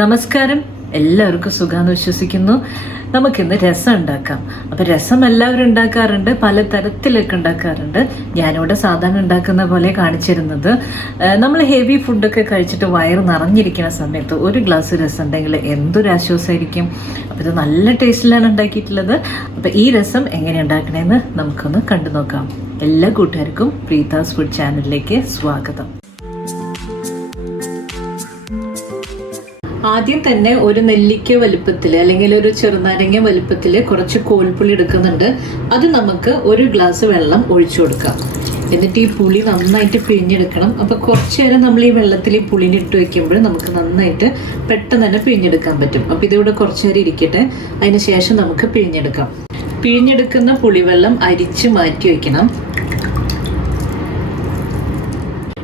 നമസ്കാരം, എല്ലാവർക്കും സുഖാന്ന് വിശ്വസിക്കുന്നു. നമുക്കിന്ന് രസം ഉണ്ടാക്കാം. അപ്പം രസം എല്ലാവരും ഉണ്ടാക്കാറുണ്ട്, പല തരത്തിലൊക്കെ ഉണ്ടാക്കാറുണ്ട്. ഞാനിവിടെ സാധാരണ ഉണ്ടാക്കുന്ന പോലെ കാണിച്ചിരുന്നത്. നമ്മൾ ഹെവി ഫുഡൊക്കെ കഴിച്ചിട്ട് വയറ് നിറഞ്ഞിരിക്കുന്ന സമയത്ത് ഒരു ഗ്ലാസ് രസം ഉണ്ടെങ്കിൽ എന്തൊരാശ്വാസമായിരിക്കും. അപ്പം ഇത് നല്ല ടേസ്റ്റിലാണ് ഉണ്ടാക്കിയിട്ടുള്ളത്. അപ്പം ഈ രസം എങ്ങനെ ഉണ്ടാക്കണമെന്ന് നമുക്കൊന്ന് കണ്ടു നോക്കാം. എല്ലാ കൂട്ടുകാർക്കും പ്രീതാസ് ഫുഡ് ചാനലിലേക്ക് സ്വാഗതം. ആദ്യം തന്നെ ഒരു നെല്ലിക്ക വലുപ്പത്തിൽ അല്ലെങ്കിൽ ഒരു ചെറുനാരങ്ങ വലുപ്പത്തിൽ കുറച്ച് കോൽപ്പുളി എടുക്കുന്നുണ്ട്. അത് നമുക്ക് ഒരു ഗ്ലാസ് വെള്ളം ഒഴിച്ചു കൊടുക്കാം. എന്നിട്ട് ഈ പുളി നന്നായിട്ട് പിഴിഞ്ഞെടുക്കണം. അപ്പോൾ കുറച്ച് നേരം നമ്മൾ ഈ വെള്ളത്തിൽ ഈ പുളിനിട്ട് വയ്ക്കുമ്പോൾ നമുക്ക് നന്നായിട്ട് പെട്ടെന്ന് തന്നെ പിഴിഞ്ഞെടുക്കാൻ പറ്റും. അപ്പോൾ ഇതിവിടെ കുറച്ച് നേരം ഇരിക്കട്ടെ. അതിന് ശേഷം നമുക്ക് പിഴിഞ്ഞെടുക്കാം. പിഴിഞ്ഞെടുക്കുന്ന പുളിവെള്ളം അരിച്ച് മാറ്റി വയ്ക്കണം.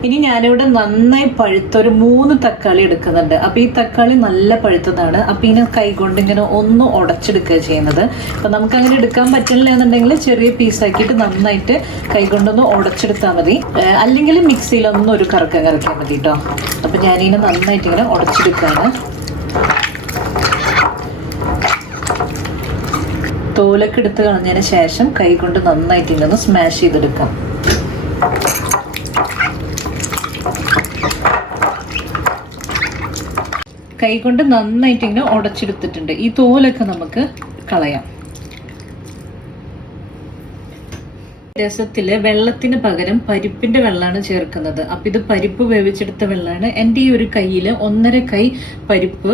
ഇനി ഞാനിവിടെ നന്നായി പഴുത്ത ഒരു 3 തക്കാളി എടുക്കുന്നുണ്ട്. അപ്പോൾ ഈ തക്കാളി നല്ല പഴുത്തതാണ്. അപ്പോൾ ഇതിനെ കൈകൊണ്ട് ഇങ്ങനെ ഒന്ന് ഉടച്ചെടുക്കുക ചെയ്യുന്നത്. അപ്പോൾ നമുക്ക് അങ്ങനെ എടുക്കാൻ പറ്റില്ല എന്നുണ്ടെങ്കിൽ ചെറിയ പീസാക്കിയിട്ട് നന്നായിട്ട് കൈകൊണ്ടൊന്ന് ഉടച്ചെടുത്താൽ മതി. അല്ലെങ്കിൽ മിക്സിയിലൊന്നും ഒരു കറക്കിയാൽ മതി കേട്ടോ. അപ്പോൾ ഞാനിങ്ങനെ നന്നായിട്ട് ഇങ്ങനെ ഉടച്ചെടുക്കുകയാണ്. തോലൊക്കെ എടുത്ത് കളഞ്ഞതിന് ശേഷം കൈകൊണ്ട് നന്നായിട്ട് ഇങ്ങനെ സ്മാഷ് ചെയ്തെടുക്കാം. കൈകൊണ്ട് നന്നായിട്ട് ഇങ്ങനെ ഉടച്ചെടുത്തിട്ടുണ്ട്. ഈ തോലൊക്കെ നമുക്ക് കളയാം. രസത്തില് വെള്ളത്തിന് പകരം പരിപ്പിന്റെ വെള്ളമാണ് ചേർക്കുന്നത്. അപ്പൊ ഇത് പരിപ്പ് വേവിച്ചെടുത്ത വെള്ളമാണ്. എൻ്റെ ഈ ഒരു കയ്യിൽ 1.5 കൈ പരിപ്പ്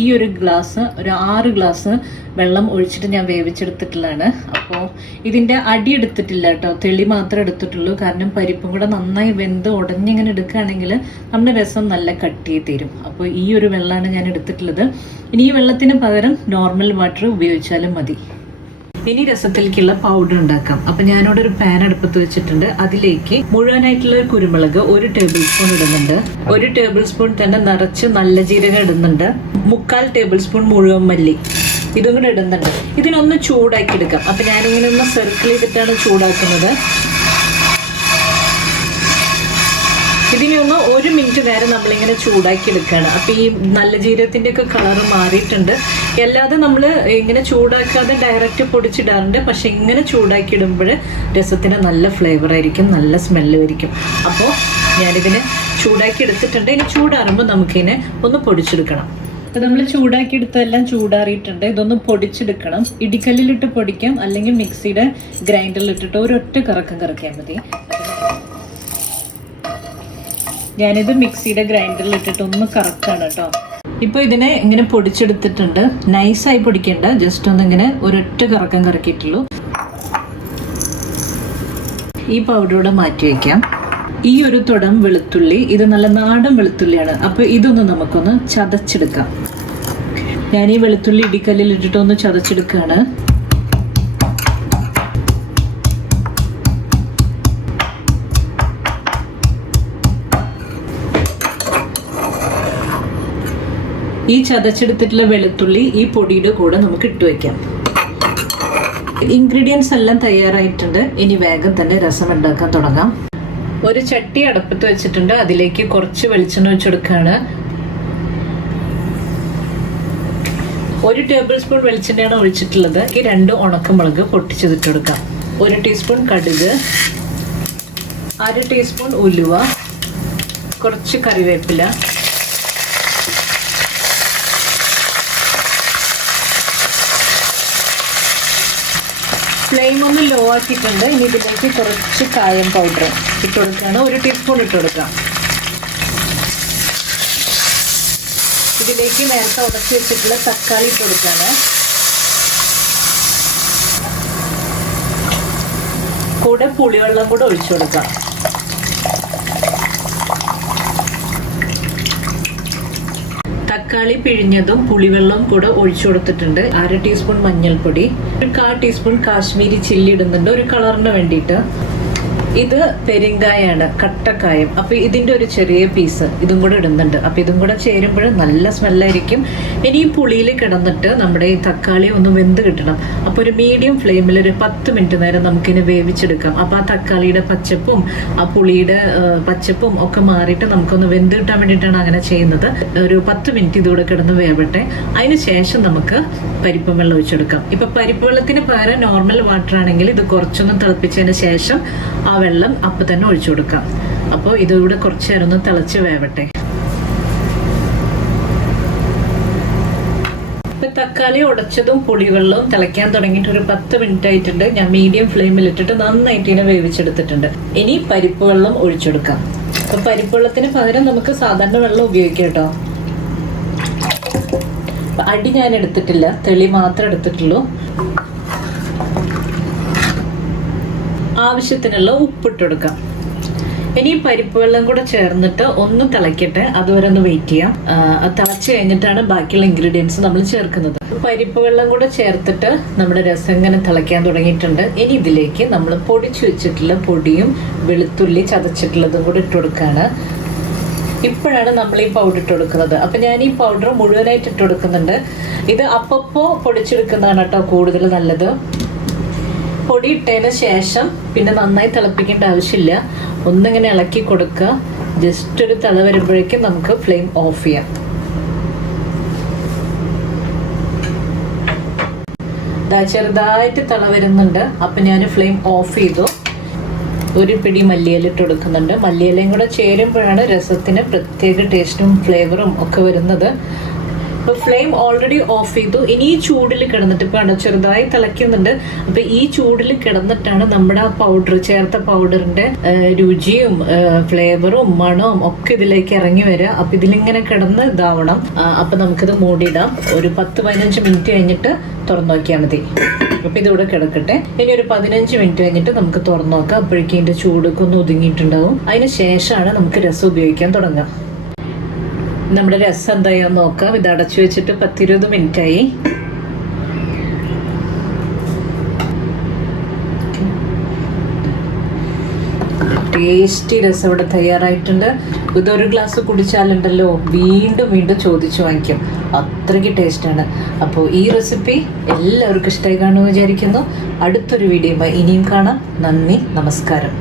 ഈ ഒരു ഗ്ലാസ് ഒരു 6 ഗ്ലാസ് വെള്ളം ഒഴിച്ചിട്ട് ഞാൻ വേവിച്ചെടുത്തിട്ടുള്ളതാണ്. അപ്പോൾ ഇതിന്റെ അടി എടുത്തിട്ടില്ല കേട്ടോ, തെളി മാത്രമേ എടുത്തിട്ടുള്ളൂ. കാരണം പരിപ്പും കൂടെ നന്നായി വെന്ത് ഉടഞ്ഞിങ്ങനെ എടുക്കുകയാണെങ്കിൽ നമ്മുടെ രസം നല്ല കട്ടി തീരും. അപ്പോൾ ഈ ഒരു വെള്ളമാണ് ഞാൻ എടുത്തിട്ടുള്ളത്. ഇനി ഈ വെള്ളത്തിന് പകരം നോർമൽ വാട്ടർ ഉപയോഗിച്ചാലും മതി. ഇനി രസത്തിലേക്കുള്ള പൗഡർ ഉണ്ടാക്കാം. അപ്പം ഞാനിവിടെ ഒരു പാൻ അടുപ്പത്ത് വെച്ചിട്ടുണ്ട്. അതിലേക്ക് മുഴുവനായിട്ടുള്ള ഒരു കുരുമുളക് 1 ടേബിൾ സ്പൂൺ ഇടുന്നുണ്ട്. 1 ടേബിൾ സ്പൂൺ തന്നെ നിറച്ച് നല്ല ജീരകം ഇടുന്നുണ്ട്. 3/4 ടേബിൾ സ്പൂൺ മുഴുവൻ മല്ലി ഇതും കൂടെ ഇടുന്നുണ്ട്. ഇതിനൊന്ന് ചൂടാക്കി എടുക്കാം. അപ്പം ഞാനിങ്ങനെ ഒന്ന് സർക്കിൾ ചെയ്തിട്ടാണ് ചൂടാക്കുന്നത്. ഇതിനെ ഒന്ന് 1 മിനിറ്റ് നേരം നമ്മളിങ്ങനെ ചൂടാക്കി എടുക്കുകയാണ്. അപ്പം ഈ നല്ല ജീരകത്തിൻ്റെ ഒക്കെ കളറ് മാറിയിട്ടുണ്ട്. അല്ലാതെ നമ്മൾ ഇങ്ങനെ ചൂടാക്കാതെ ഡയറക്റ്റ് പൊടിച്ചിടാറുണ്ട്. പക്ഷെ ഇങ്ങനെ ചൂടാക്കി ഇടുമ്പോൾ രസത്തിന് നല്ല ഫ്ലേവർ ആയിരിക്കും, നല്ല സ്മെല്ലും ആയിരിക്കും. അപ്പോൾ ഞാനിതിനെ ചൂടാക്കി എടുത്തിട്ടുണ്ട്. ഇനി ചൂടാറുമ്പോൾ നമുക്കിതിനെ ഒന്ന് പൊടിച്ചെടുക്കണം. അപ്പോൾ നമ്മൾ ചൂടാക്കി എടുത്തതെല്ലാം ചൂടാറിയിട്ടുണ്ട്. ഇതൊന്ന് പൊടിച്ചെടുക്കണം. ഇടിക്കല്ലിലിട്ട് പൊടിക്കാം, അല്ലെങ്കിൽ മിക്സിയുടെ ഗ്രൈൻഡറിലിട്ടിട്ട് ഒരൊറ്റ കറക്കം കറക്കിയാൽ മതി. ഞാനിത് മിക്സിയുടെ ഗ്രൈൻഡറിൽ ഇട്ടിട്ട് ഒന്ന് കറക്കാണ് കേട്ടോ. ഇപ്പോൾ ഇതിനെ ഇങ്ങനെ പൊടിച്ചെടുത്തിട്ടുണ്ട്. നൈസായി പൊടിക്കേണ്ട, ജസ്റ്റ് ഒന്നിങ്ങനെ ഒരൊറ്റ കറക്കം കറക്കിയിട്ടുള്ളൂ. ഈ പൗഡറോടെ മാറ്റി വയ്ക്കാം. ഈ ഒരു തുടം വെളുത്തുള്ളി, ഇത് നല്ല നാടൻ വെളുത്തുള്ളിയാണ്. അപ്പോൾ ഇതൊന്ന് നമുക്കൊന്ന് ചതച്ചെടുക്കാം. ഞാൻ ഈ വെളുത്തുള്ളി ഇടിക്കല്ലിൽ ഇട്ടിട്ടൊന്ന് ചതച്ചെടുക്കുകയാണ്. ഈ ചതച്ചെടുത്തിട്ടുള്ള വെളുത്തുള്ളി ഈ പൊടിയുടെ കൂടെ നമുക്ക് ഇട്ട് വയ്ക്കാം. ഇൻഗ്രീഡിയൻസ് എല്ലാം തയ്യാറായിട്ടുണ്ട്. ഇനി വേഗം തന്നെ രസം ഉണ്ടാക്കാൻ തുടങ്ങാം. ഒരു ചട്ടി അടുപ്പത്ത് വെച്ചിട്ടുണ്ട്. അതിലേക്ക് കുറച്ച് വെളിച്ചെണ്ണ ഒഴിച്ചെടുക്കുകയാണ്. 1 ടേബിൾ സ്പൂൺ വെളിച്ചെണ്ണയാണ് ഒഴിച്ചിട്ടുള്ളത്. ഈ 2 ഉണക്കമുളക് പൊട്ടിച്ചതിട്ട് കൊടുക്കാം. 1 ടീസ്പൂൺ കടുക്, 1/2 ടീസ്പൂൺ ഉലുവ, കുറച്ച് കറിവേപ്പില, ഫ്ലെയിം ഒന്ന് ലോ ആക്കിയിട്ടുണ്ട്. ഇനി ഇതിലേക്ക് കുറച്ച് കായം പൗഡർ ഇട്ട് കൊടുക്കുകയാണ്. 1 ടീസ്പൂൺ ഇട്ട് കൊടുക്കാം. ഇതിലേക്ക് നേരത്തെ ഉടച്ച് വെച്ചിട്ടുള്ള തക്കാളി ഇട്ട് കൊടുക്കുകയാണ്. കൂടെ പുളിവെള്ളം കൂടെ ഒഴിച്ചു കൊടുക്കാം. തക്കാളി പിഴിഞ്ഞതും പുളിവെള്ളവും കൂടെ ഒഴിച്ചു കൊടുത്തിട്ടുണ്ട്. 1/2 ടീസ്പൂൺ മഞ്ഞൾപ്പൊടി, 1/4 ടീസ്പൂൺ കാശ്മീരി ചില്ലി ഇടുന്നുണ്ട് ഒരു കളറിന് വേണ്ടിയിട്ട്. ഇത് പെരിങ്കായാണ്, കട്ടക്കായം. അപ്പോൾ ഇതിൻ്റെ ഒരു ചെറിയ പീസ് ഇതും കൂടെ ഇടുന്നുണ്ട്. അപ്പോൾ ഇതും കൂടെ ചേരുമ്പോൾ നല്ല സ്മെല്ലായിരിക്കും. ഇനി ഈ പുളിയിൽ കിടന്നിട്ട് നമ്മുടെ ഈ തക്കാളി ഒന്ന് വെന്ത് കിട്ടണം. അപ്പോൾ ഒരു മീഡിയം ഫ്ലെയിമിൽ ഒരു 10 മിനിറ്റ് നേരം നമുക്കിനി വേവിച്ചെടുക്കാം. അപ്പോൾ ആ തക്കാളിയുടെ പച്ചപ്പും ആ പുളിയുടെ പച്ചപ്പും ഒക്കെ മാറിയിട്ട് നമുക്കൊന്ന് വെന്ത് കിട്ടാൻ വേണ്ടിയിട്ടാണ് അങ്ങനെ ചെയ്യുന്നത്. ഒരു 10 മിനിറ്റ് ഇതുകൂടെ കിടന്ന് വേവട്ടെ. അതിന് ശേഷം നമുക്ക് പരിപ്പ് വെള്ളം ഒഴിച്ചെടുക്കാം. ഇപ്പം പരിപ്പ് വെള്ളത്തിന് പകരം നോർമൽ വാട്ടർ ആണെങ്കിൽ ഇത് കുറച്ചൊന്ന് തിളപ്പിച്ചതിന് ശേഷം ആ വെള്ളം അപ്പം തന്നെ ഒഴിച്ചു കൊടുക്കാം. അപ്പോൾ ഇതിലൂടെ കുറച്ച് നേരം ഒന്ന് തിളച്ച് വേവട്ടെ. തക്കാളി ഉടച്ചതും പുളിവെള്ളവും തിളയ്ക്കാൻ തുടങ്ങിയിട്ട് ഒരു 10 മിനിറ്റ് ആയിട്ടുണ്ട്. ഞാൻ മീഡിയം ഫ്ലെയിമിൽ ഇട്ടിട്ട് നന്നായിട്ട് ഇതിനെ വേവിച്ചെടുത്തിട്ടുണ്ട്. ഇനി പരിപ്പ് വെള്ളം ഒഴിച്ചെടുക്കാം. അപ്പൊ പരിപ്പ് വെള്ളത്തിന് പകരം നമുക്ക് സാധാരണ വെള്ളം ഉപയോഗിക്കാം കേട്ടോ. അടി ഞാൻ എടുത്തിട്ടില്ല, തെളി മാത്രമേ എടുത്തിട്ടുള്ളൂ. ആവശ്യത്തിനുള്ള ഉപ്പിട്ടെടുക്കാം. ഇനി പരിപ്പ് വെള്ളം കൂടെ ചേർന്നിട്ട് ഒന്ന് തിളയ്ക്കട്ടെ, അതുവരെ ഒന്ന് വെയിറ്റ് ചെയ്യാം. തിളച്ച് കഴിഞ്ഞിട്ടാണ് ബാക്കിയുള്ള ഇൻഗ്രീഡിയൻസ് നമ്മൾ ചേർക്കുന്നത്. പരിപ്പ് വെള്ളം കൂടെ ചേർത്തിട്ട് നമ്മുടെ രസം ഇങ്ങനെ തിളയ്ക്കാൻ തുടങ്ങിയിട്ടുണ്ട്. ഇനി ഇതിലേക്ക് നമ്മൾ പൊടിച്ചു വെച്ചിട്ടുള്ള പൊടിയും വെളുത്തുള്ളി ചതച്ചിട്ടുള്ളതും കൂടെ ഇട്ട് കൊടുക്കുകയാണ്. ഇപ്പോഴാണ് നമ്മൾ ഈ പൗഡർ ഇട്ട് കൊടുക്കുന്നത്. അപ്പം ഞാൻ ഈ പൗഡർ മുഴുവനായിട്ട് ഇട്ട് കൊടുക്കുന്നുണ്ട്. ഇത് അപ്പപ്പോൾ പൊടിച്ചെടുക്കുന്നതാണ് കേട്ടോ കൂടുതൽ നല്ലത്. പൊടി ഇട്ടതിന് ശേഷം പിന്നെ നന്നായി തിളപ്പിക്കേണ്ട ആവശ്യമില്ല. ഒന്നിങ്ങനെ ഇളക്കി കൊടുക്കുക. ജസ്റ്റ് ഒരു തിള വരുമ്പോഴേക്കും നമുക്ക് ഫ്ലെയിം ഓഫ് ചെയ്യാം. ചെറുതായിട്ട് തിള വരുന്നുണ്ട്. അപ്പം ഞാൻ ഫ്ലെയിം ഓഫ് ചെയ്തു. ഒരു പിടി മല്ലിയില ഇട്ട് കൊടുക്കുന്നുണ്ട്. മല്ലിയിലയും കൂടെ ചേരുമ്പോഴാണ് രസത്തിന് പ്രത്യേക ടേസ്റ്റും ഫ്ലേവറും ഒക്കെ വരുന്നത്. അപ്പോൾ ഫ്ലെയിം ഓൾറെഡി ഓഫ് ചെയ്തു. ഇനി ഈ ചൂടിൽ കിടന്നിട്ട് ഇപ്പോൾ ചെറുതായി തിളയ്ക്കുന്നുണ്ട്. അപ്പോൾ ഈ ചൂടിൽ കിടന്നിട്ടാണ് നമ്മുടെ ആ പൗഡർ ചേർത്ത പൗഡറിന്റെ രുചിയും ഫ്ലേവറും മണവും ഒക്കെ ഇതിലേക്ക് ഇറങ്ങി വരിക. അപ്പം ഇതിലിങ്ങനെ കിടന്ന് ഇതാവണം. അപ്പം നമുക്കിത് മൂടിയിടാം. ഒരു 10-15 മിനിറ്റ് കഴിഞ്ഞിട്ട് തുറന്നു നോക്കിയാൽ മതി. അപ്പം ഇതിവിടെ കിടക്കട്ടെ. ഇനി ഒരു 15 മിനിറ്റ് കഴിഞ്ഞിട്ട് നമുക്ക് തുറന്നു നോക്കാം. അപ്പോഴേക്കും ഇതിൻ്റെ ചൂടൊക്കെ ഒന്ന് ഒതുങ്ങിയിട്ടുണ്ടാവും. അതിന് ശേഷമാണ് നമുക്ക് രസം ഉപയോഗിക്കാൻ തുടങ്ങാം. നമ്മുടെ രസം എന്തായാലും നോക്കാം. ഇത് അടച്ചു വെച്ചിട്ട് 10-20 മിനിറ്റായി. ടേസ്റ്റി രസം ഇവിടെ തയ്യാറായിട്ടുണ്ട്. ഇതൊരു ഗ്ലാസ് കുടിച്ചാലുണ്ടല്ലോ വീണ്ടും വീണ്ടും ചോദിച്ചു വാങ്ങിക്കും, അത്രയ്ക്ക് ടേസ്റ്റാണ്. അപ്പോൾ ഈ റെസിപ്പി എല്ലാവർക്കും ഇഷ്ടമായി കാണുമെന്ന് വിചാരിക്കുന്നു. അടുത്തൊരു വീഡിയോയുമായി ഇനിയും കാണാം. നന്ദി, നമസ്കാരം.